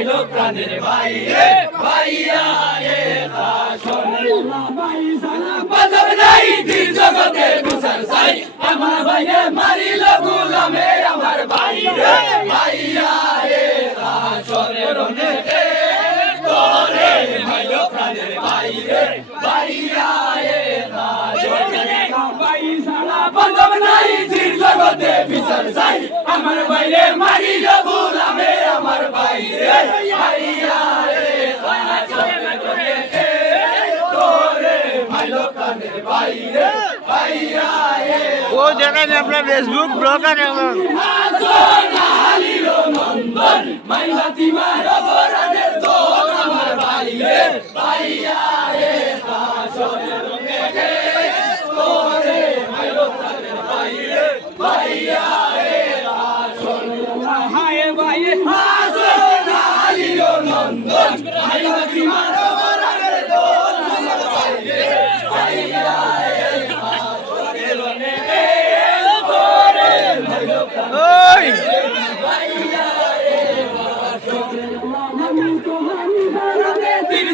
মাইলো প্রাণের ভাই রে ভাইয়া এ ভাই সালা বাজার নাই দিল জগতে গুসার সাই আমার ভাইরে মারিল গোলামে আমার ভাই রে ভাইয়া এ হাসরের নেতে তোরে মাইলো প্রাণের ভাই রে ভাইয়া এ ভাই সালা বাজার নাই দিল জগতে বিচার সাই আমার ভাইরে মারিল গোলামে আমার ভাই রে ভাইয়া এ वो जगह ने अपना फेसबुक ब्लॉक कर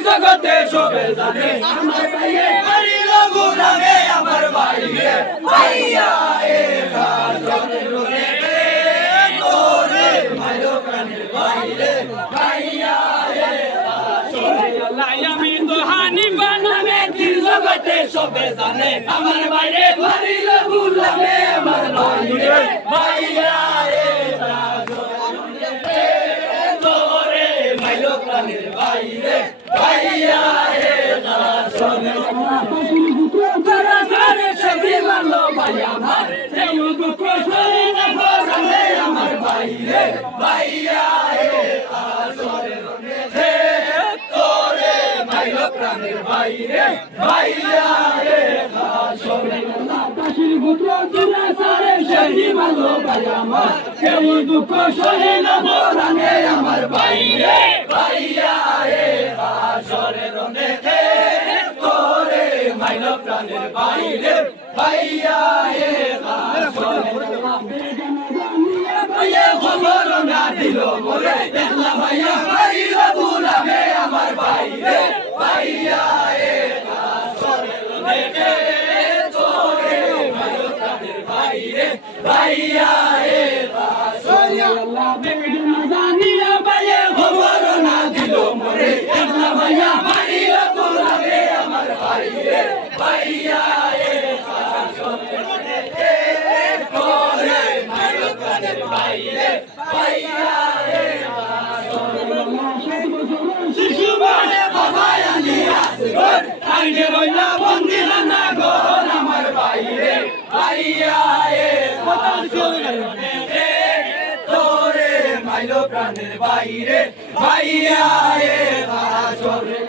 জগতে সবে জানে আমার ভাইয়ে মারিল গোলামে আমার ভাই রে ভাইয়া এ হাসরের নেতে তোরে মাইলো প্রাণের ভাই রে ভাইয়া এ হাসরের আমি তো হানি বানামে দিল জগতে সবে জানে আমার ভাইয়ে মারিল গোলামে আমার ভাই রে ভাইয়া এ হাসরের নেতে তোরে মাইলো প্রাণের ভাই রে ভাইয়া এ হাসরের তোরা সারে সবে মারলো ভাই আমার সেই দুঃখ সরে না বলে আমার ভাই রে ভাইয়া এ হাসরের নেতে তোরে মাইলো প্রাণের ভাই রে ভাইয়া এ হাসরের কাশির পুত্র তোরা সারে সেই মারলো ভাই আমার সেই দুঃখ সরে না বলে আমার ভাই রে ভাইয়া এ হাসরের নেতে তোরে মাইলো প্রাণের ভাই রে ভাইয়া এ হাসরের ভাইয়া খবর না দিল মোরে দেখলা ভাইয়া মারিল গোলামে আমার ভাই রে ভাইয়া এ হাসরের নেতে তোরে মাইলো প্রাণের ভাই রে ভাইয়া এ হাসরের জানিয়া ভাইয়া খবর না দিল মোরে দেখলা ভাইয়া মারিল গোলামে আমার ভাই রে ভাইয়া এ হাসরের নেতে তোরে মাইলো প্রাণের ভাই রে ভাইয়া এ শিশু মানে বাবা আনি আসগর আইনে রইলা বন্দি না গর আমার ভাই রে ভাইয়া এ হাসরের নেতে তোরে মাইলো প্রাণের ভাই রে ভাইয়া এ হাসরের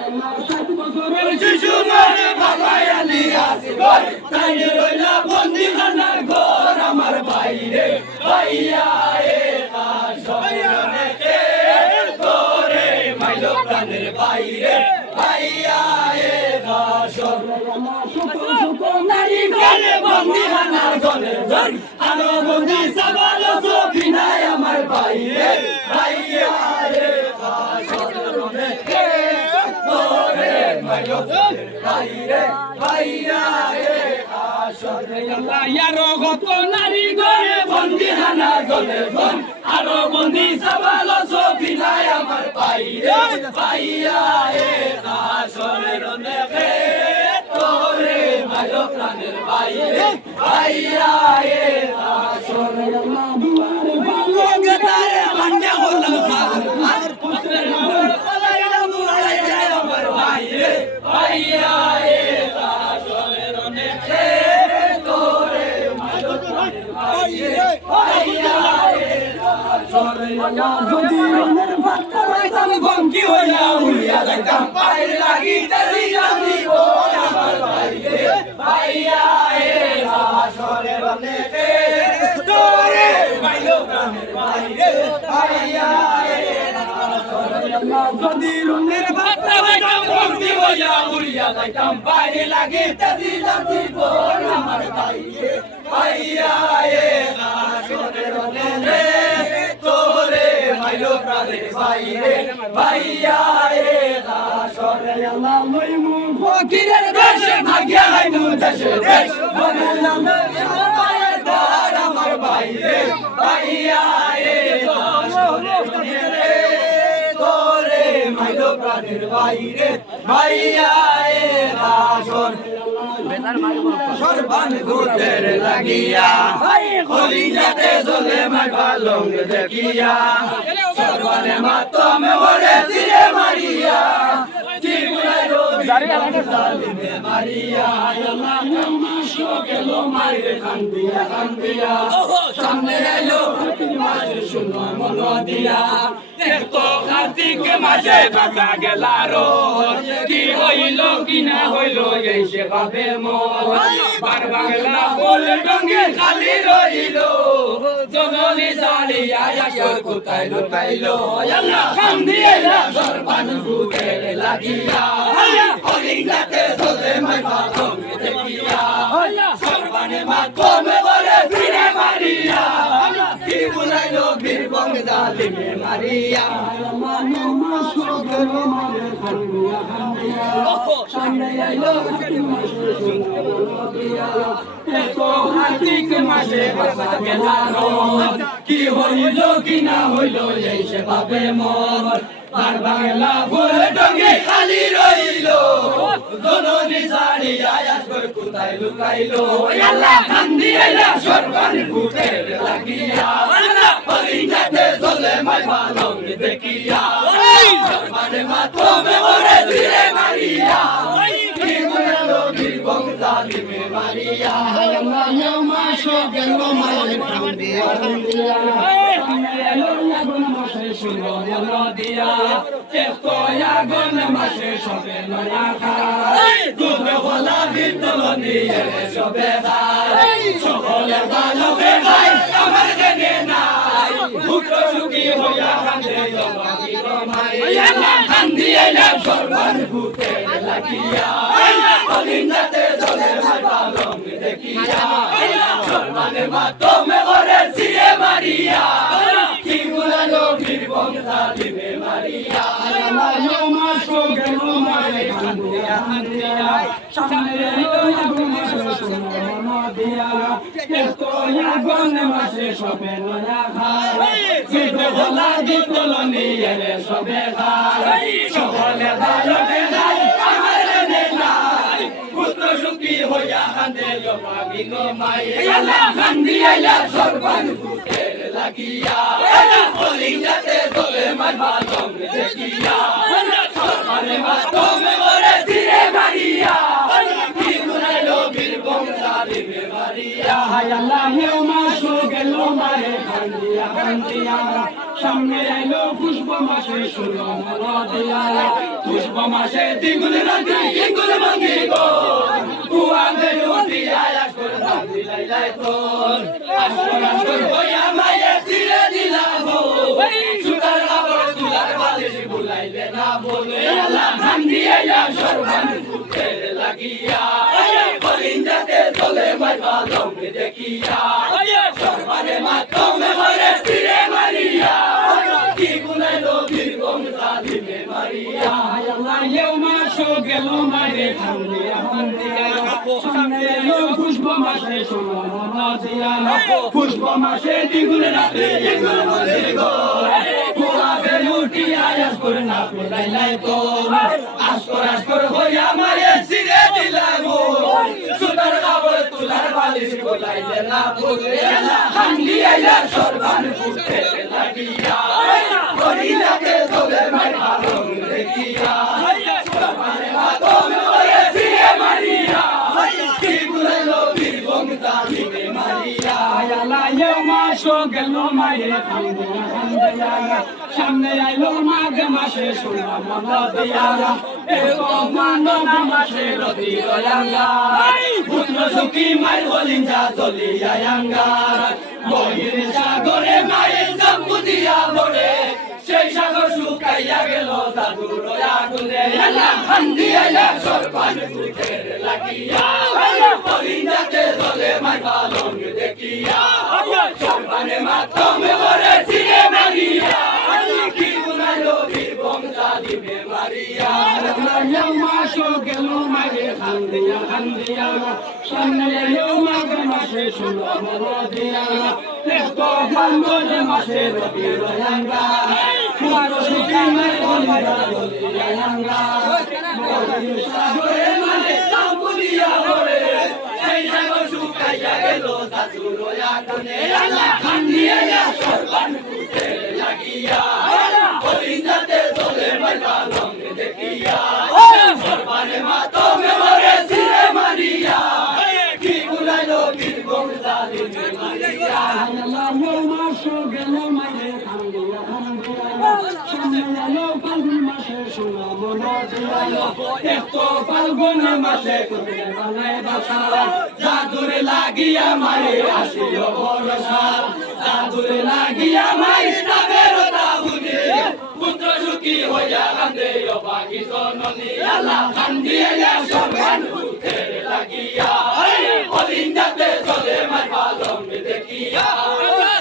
শিশু মানে বাবা আনি আসগর আইনে রইলা বন্দি না গর আমার ভাই রে ভাইয়া এ হাসরের নেতে তোরে মাইলো প্রাণের ভাই রে ভাইয়া এ হাসরের নারী গলে বন্দি হানা গলে জন আলো বন্দি সবাল সফিনায় আমার ভাই রে ভাইয়া এ হাসরের নেতে তোরে মাইলো প্রাণের ভাই রে ভাইয়া এ হাসরের ইয়ারো গত নারী গলে বন্দি হানা গলে জন আলো বন্দি সবাল সফিনায় আমার ভাই রে ভাইয়া এ হাসরের নেতে তোরে মাইলো প্রাণের ভাই রে ভাইয়া এ হাসরের দুয়ারে ভালো গেতারে ভান্ডা হলো আর পুত্রের মর পলাইয়া মুড়াই যায় আমার ভাই রে ভাইয়া এ হাসরের নেতে তোরে মাইলো প্রাণের ভাই রে ভাইয়া এ হাসরের যদি মনের ভাতটা হইতাম বঙ্কি হইয়া উড়িয়া যাইতাম পায়ের লাগিতে দিলাম দিব আমার ভাই রে ভাইয়া এ হাসরের নেতে তোরে মাইলো প্রাণের ভাই রে ভাইয়া এ হাসরের যদি মনের ভাতটা হইতাম বঙ্কি হইয়া উড়িয়া যাইতাম পায়ের লাগিতে দিলাম দিব আমার ভাই রে ভাইয়া এ হাসরের নেতে তোরে মাইলো প্রাণের বাইরে ভাইয়া এ দাসরে আল্লাহ লইমু ফকিরের দেশে ভাগিয়া হাইমু দেশে দেশ বললাম মায়ের দার আমার বাইরে ভাইয়া এ দাসরে তোরে মাইলো প্রাণের বাইরে ভাইয়া এ দাসর সর্বান ভূতের লাগিয়া হলি যাতে জলে মাই ভালং দেখিয়া সর্বানে মাতমে ওরে জিরে মারিয়া কি বুলাইলো জালিমে মারিয়া আল্লাহ মাশো গেল মাইরে কান্দিয়া সামনে এলো মাঝে শুনো মন দিয়া দেখতো কার্তিক মাসে বাঁচা গেলারো কি হইল কি না হইল এই সে ভাবে বার বাংলা বল ডঙ্গে খালি রইল জননী জালিয়া আসর কোথায় লুকাইলো আল্লাহ কাম দিয়েলা সর্বান ভূতের লাগিয়া হরিঙ্গাতে চলে মাই ভাতম দেখিয়া সর্বানে মাতমে বলে ফিরে মারিয়া কি বুলাইলো বীরবং জালিমে মারিয়া সামনে আইলো কার্তিক মাসে বাসা গেলারো কি হইল কি না হইল এই সে ভাবে মন বার বাংলা ফুল ডঙ্গে খালি রইল জননী সারিয়া আসর কোথায় লুকাইলো আল্লাহ কান্দি আইলা সর্বান ভূতের লাগিয়া হরিণাতে চলে মাই ভালং দেখিয়া সর্বানে মাতমে ওরে জিরে মারিয়া কি বুলাইলো বীরবং জালিমে মারিয়া আল্লাহ মাশো গেল মায়ের কান্দিয়া শুনো মন দিয়া একয়া গন মাসে সবে নয়া খায় দুধ বলা বিতলনি সবে খায় সকলে ভালোবে খায় আমার জেনে নাই দুঃখ সুখী হইয়া কান্দে জবাকি রমাই কান্দি আইলা সর্বান ভূতের লাগিয়া হরিণাতে চলে ভাই ভালং দেখিয়া সর্বানে মাতমে ওরে জিরে মারিয়া কি বুলালো বীরবং জালিমে মারিয়া আল্লাহ মাশো গেল মারে কান্দিয়া সামনে এলো আগুন মাসে সোনা দিয়া এতো আগুন মাসে সবে নয়া খায় জিদ বলা দিতলনি এলে সবে খায় সকলে ভালোবে খায় আমার রে নাই পুত্র সুখী হইয়া কান্দে জবাবি মাই আল্লাহ কান্দি আইলা সর্বান ভূতের লাগিয়া হরিণাতে চলে মাই ভালং দেখিয়া সর্বানে মাতমে ওরে জিরে মারিয়া কি বুলাইলো বীরবং জালিমে মারিয়া আল্লাহ মাশো গেল মারে কান্দিয়া সামনে আইলো পুষ্প মাসে শুনো মন দিয়া পুষ্প মাসে দ্বিগুণ রাতে দ্বিগুণ ভাঙ্গি গো কুয়াতে উঠিয়া আসর ভাঙ্গি লাইলাই তোর আসর হইয়া মায়ে ছিড়ে দিলা গো সুতার কাপড় তুলার বালিশ বুলাইলে না বলে আল্লাহ কান্দি আইলা সর্বান ভূতের লাগিয়া হরিণাতে চলে মাই ভালং দেখিয়া সর্বানে মাতমে ওরে জিরে মারিয়া কি বুলাইলো বীরবং জালিমে মারিয়া আল্লাহ মাশো গেল মারে কান্দিয়া সামনে এলো পুষ্প মাসে সোনা মন দিয়া পুষ্প মাসে দ্বিগুণ রাতে দ্বিগুণ ভাঙ্গি গো কুয়াতে উঠিয়া আসর না পেলাইলাই তোর আসর হইয়া মায়ে ছিড়ে দিলা গো সুতার কাপড় তুলার বালিশ বুলাইলে না বলে কান্দি আইলা সর্বান ভূতের লাগিয়া হরিণাতে চলে মাই ভালং দেখিয়া সর্বানে মাতমে ওরে জিরে মারিয়া কি বুলাইলো বীরবং জালিমে মারিয়া আল্লাহ মাশো গেল মায়ে কান্দিয়া সামনে আইলো মাঘ মাসে সোনা মন দিয়া এতো মানব মাসে রতি রয়াঙ্গা পুত্র সুখী মাই হলিঞ্জা চলিয়া আঙ্গা বহির সাগরে মায়ের জম্বু দিয়া ভরে সেই সাগর শুকাইয়া গেল জাদুর আগুনে আল্লাহ কান্দি আইলা সর্বান ভূতের লাগিয়া হরিণাতে চলে মাই ভালং দেখিয়া সর্বানে মাতমে ওরে জিরে মারিয়া কি গেল মাঝে খান্দিয়া খান্দিয়া সামনে এলো মাঘ মাসে ষোলো দিয়া এত ফাল্গুনে মাসে রবি রয়াঙ্গা কুমারো সুখামে বলিয়া বলিয়াঙ্গা সাগরে মানে কাপুরিয়া হরে সেই সাগর শুকাইয়া গেল জাদু রয়া কোনে খান্দিয়া সর্বান ফুটে লাগিয়া হরিণাতে চলে মাইবা রঙ দেখিয়া সর্বানে মাতমে মরে ছিরে মারিয়া কি গুলাইলো বীরবং জালিমে মারিয়া আল্লাহ মাসো গেল মাঝে খান্দিয়া খান্দিয়া সামনে এলো ফাল্গুন মাসে ষোলো দিয়া এত ফাল্গুন মাসে করে বানায় বাসা জাদুরে লাগিয়া মারে আসিল ভরসা জাদুরে লাগিয়া মাই তাবের দাহুনে পুত্র সুখী হইয়া কান্দে অবাকি জননী আল্লাহ কান্দিয়া সর্বান ফুটে লাগিয়া হরিণাতে চলে মার পালং দেখিয়া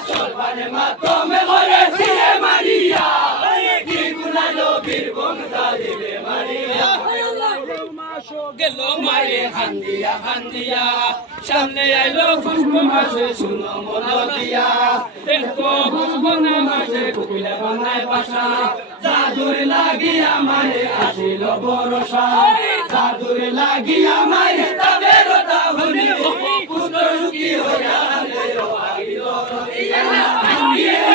সর্বানে মাতমে মরে ছিরে মারিয়া কি গুনাইলো বীরবং জালিমে মারিয়া গেল মায়ে খান্দিয়া খান্দিয়া সামনে আইলো ফাল্গুন মাসে শুনো মন দিয়া দেখো ফাল্গুন মাসে কুকিলা বানায় বাসা জাদুর লাগিয়া মায়ে আসিল বরসা জাদুর লাগিয়া মায়ে তাবের দাহুনি পুত্র সুখী হইয়া আলে আইল লাগিয়া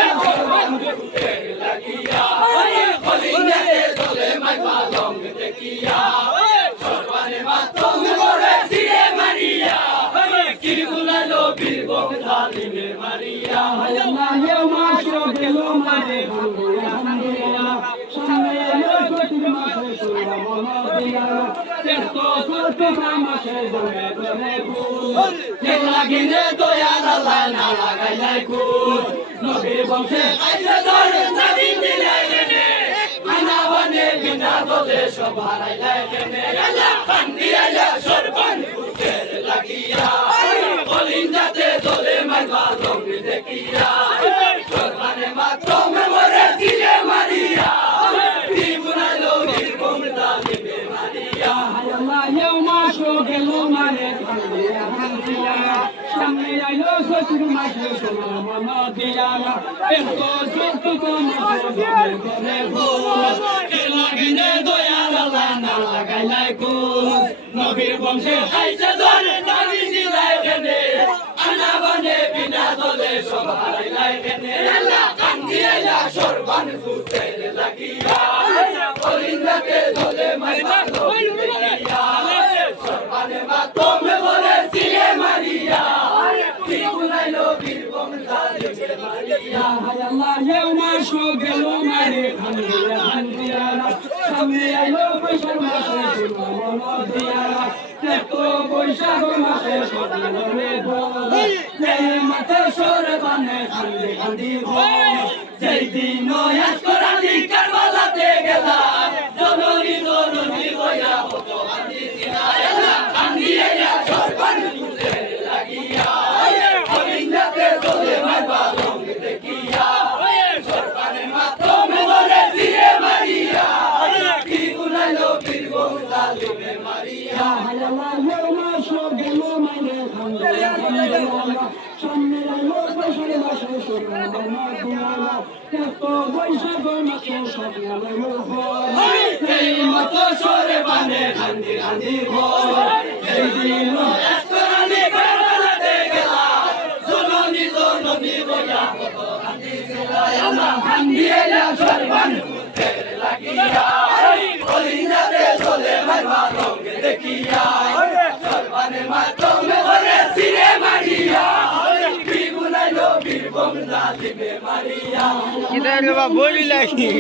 হরিণাতে চলে মাই পালং দেখিয়া সর্বানে মাতমে মরে ছিরে মারিয়া কি গুলাইলো বীরবং জালিমে মারিয়া আল্লাহ মাসো গেল মাঝে খান্দিয়া খান্দিয়া সামনে এলো চৈত্র মাসে ষোলো দিয়া এত ফাল্গুন মাসে জমে জমে ফুল লাগিনে দয়াল আল্লাহ না লাগাইলাই কুল নবীর বংশে আইসে ধরে নবী দিলাই কেনে আনা বনে বিনা দলে সব হারাইলাই কেনে আল্লাহ কান্দিয়া সর্বান ফুটে লাগিয়া হরিণাতে চলে মারবা রঙ দেখিয়া সর্বানে মাতমে মরে ছিরে মারিয়া কি গুনাইলো বীরবং জালিমে মারিয়া আল্লাহ মাসো গেল মানে খান্দিয়া খান্দিয়া সামনে আইলো চৈত্র মাসে ষোলো দিয়া এত চৈত্র মাসে গলে গলে ফুল লাগিনে দয়াল আল্লাহ না লাগাইলাই কুল নবীর বংশে আইসে ধরে নবী দিলাই কেনে আনা বনে বিনা দলে সব হারাইলাই কেনে আল্লাহ কান্দিয়া সর্বান ফুটে লাগিয়া হরিণাতে চলে মাইবা দেখিয়া সর্বানে মাতমে মরে ছিরে মারিয়া কি গুনাইলো বীরবং জালিমে মারিয়া আল্লাহ মাসো গেল মারে খান্দিয়া খান্দিয়া সামনে আইলো বৈশাখ মাসে ষোলো দিয়া দেখো বৈশাখ মাসে সদিনে ভোর মাথে সরে বানে খান্দি খান্দি ভোর যেই দিন আজ করালি কারবালাতে গেলা জননী জননী হইয়া হতো আদি সিনা কান্দিয়া সর্বান ফুটে লাগিয়া হরিণাতে চলে মারবা রঙ দেখিয়া সর্বানে মাতমে মরে ছিরে মারিয়া কি গুনাইলো বীরবং জালিমে মারিয়া আল্লাহ মাসো গেল মাইনে খান্দিয়া খান্দিয়া সামনে আইলো বৈশাখ মাসে ষোলো দিয়া এত বৈশাখ মাসে সব গেল এই মতো সরে বানে খান্দি খান্দি ভোর এই দিন রাজকরানি কারবালাতে গেলা জননী জননী হইয়া হতো আদি সিনা আল্লাহ কান্দিয়া সর্বান ফুটে লাগিয়া হরিণাতে চলে মারবা রঙ দেখিয়া সর্বানে মাতমে মরে ছিরে মারিয়া কি গুনাইলো বীরবং জালিমে মারিয়া কিটা বাবা বলি লাগি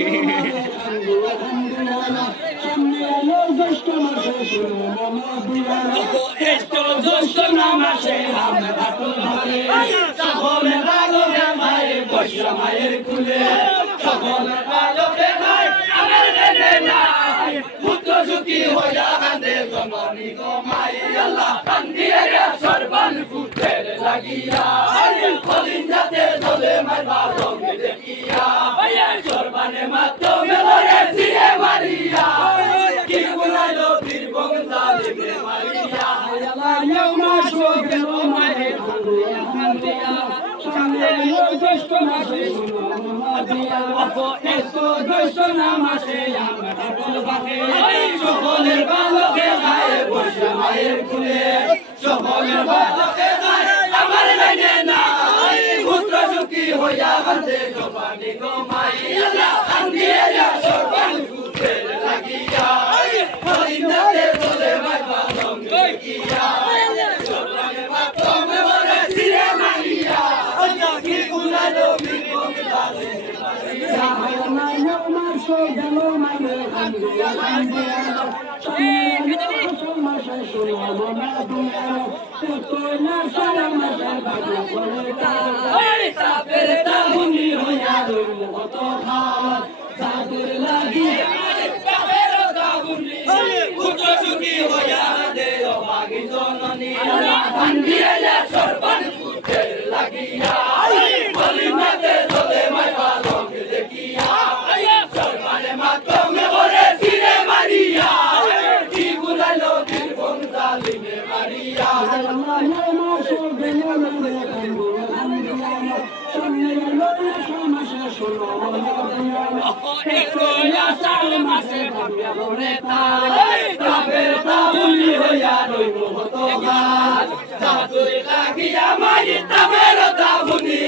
জ্যৈষ্ঠ মাসে আমরা সকলে বালকে মায়ে বৈশা মায়ের কুলে সকলে বালকে মাই আমার রে নাই পুত্র সুখী হইয়া কান্দে জননী গো মাই আল্লাহ কান্দিয়া সর্বান ফুটে লাগিয়া হরিণাতে চলে মারবা রঙ দেখিয়া সর্বানে মাতমে মরে ছিরে মারিয়া কি গুনাইলো বীরবং জ্যৈষ্ঠ মাসে জ্যৈষ্ঠ মাসে সকলের বালকে গায়ে বসে মায়ের কুলে সকলের বালকে গায়ে আমার লাইনে না পুত্র সুখী হইয়া বাঁধে জবানি গো মাইয়া আন্দিয়ে যা সরকার পুত্রের লাগিয়া হরিনাথে বলে ভাই বালম দেখিয়া সরকারে বাতমে বলে সিরে মাইয়া কি গুনালো বিকম দালে মাইয়া মার সো গেল মানে আন্দিয়া আন্দিয়া মাসে শুনো মামা দুয়া তো না সারা মাসে বাবু বলে তাপের তাহুনি হইয়া রইল কত খাত তাদের লাগি তাপের তাহুনি পুত্র সুখী হইয়া দে অভাগী জননী আন্দিয়া যা সরবান পুত্রের লাগিয়া বলিমাতে চলে মাই পালক দেখিয়া সরবানে মাতমে বলে সিরে মারিয়া কি বুলালো দিল বন জালিমে মারিয়া লাগিয়া মারি তাবের তাবুনি